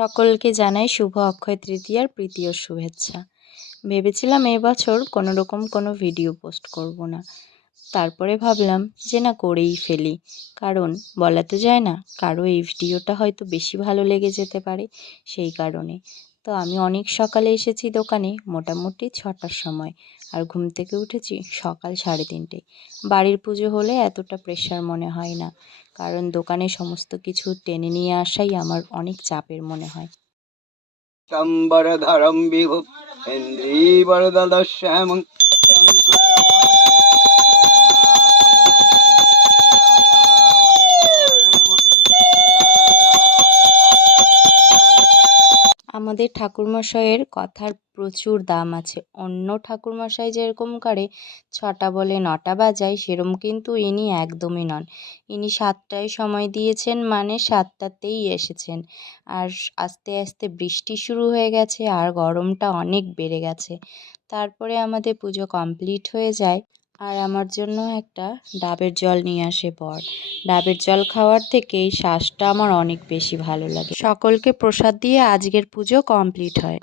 সকলকে জানাই শুভ অক্ষয় তৃতীয়ার প্রীতি ও শুভেচ্ছা। ভেবেছিলাম এবছর কোনো রকম কোনো ভিডিও পোস্ট করব না, তারপরে ভাবলাম যে না করেই ফেলি, কারণ বলা তো যায় না কারো এই ভিডিওটা হয়তো বেশি ভালো লেগে যেতে পারে, সেই কারণে। তো আমি অনেক সকালে এসেছি দোকানে, মোটামুটি 6টার সময়, আর ঘুম থেকে উঠেছি সকাল 3:30টায়। বাড়ির পুজো হলে এতটা প্রেশার মনে হয় না, কারণ দোকানে সমস্ত কিছু টেনে নিয়ে আসাই আমার অনেক চাপের মনে হয়। শম্বরধরম বিভু ইন্দ্রীবরদশ্যামং আমাদের ঠাকুরমশাইয়ের কথার প্রচুর দাম আছে। অন্য ঠাকুরমশাই যেরকম করে 6টা বলে 9টা বাজায়, সেরম কিন্তু ইনি একদমই নন। ইনি 7টায় সময় দিয়েছেন মানে 7টাতেই এসেছেন। আর আস্তে আস্তে বৃষ্টি শুরু হয়ে গেছে আর গরমটা অনেক বেড়ে গেছে। তারপরে আমাদের পুজো কমপ্লিট হয়ে যায়, আর আমার জন্য একটা ডাবের জল নিয়ে আসে বর। ডাবের জল খাওয়ার থেকে এই শ্বাসটা আমার অনেক বেশি ভালো লাগে। সকলকে প্রসাদ দিয়ে আজকের পুজো কমপ্লিট হয়।